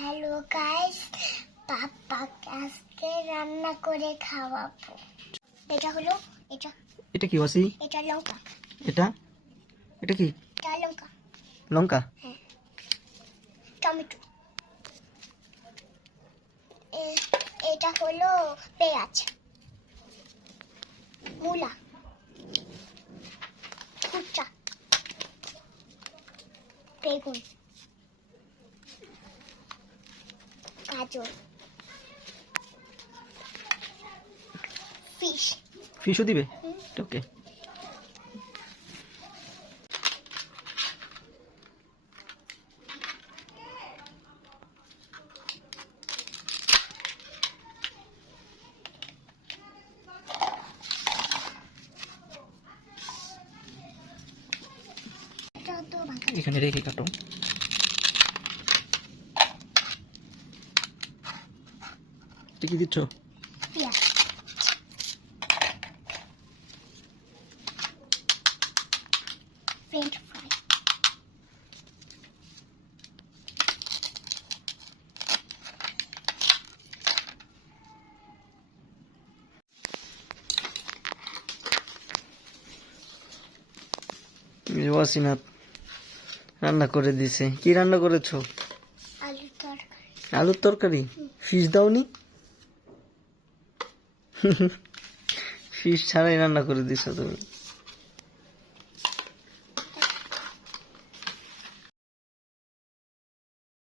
Hello guys, পাপা আজকে রান্না করে খাওয়াবো। এটা হলো এটা কি ওয়াসি? এটা লঙ্কা। এটা কি? এটা লঙ্কা। লঙ্কা? হ্যাঁ। টমেটো। এটা হলো পেঁয়াজ, মূলা, কুচা, বেগুন, গাজর, ফিশও দিবে? ওকে। এখানে রেখে কাটো। কি দিচ্ছ? পেঁয়াজ, ফ্রেঞ্চ ফ্রাই, ওয়াসিনাথ রান্না করে দিছে। কি রান্না করেছো? আলুর তরকারি। আলুর তরকারি? ফিশ দাওনি? ফিশ ছাড়াই রান্না করে দিছো তুমি।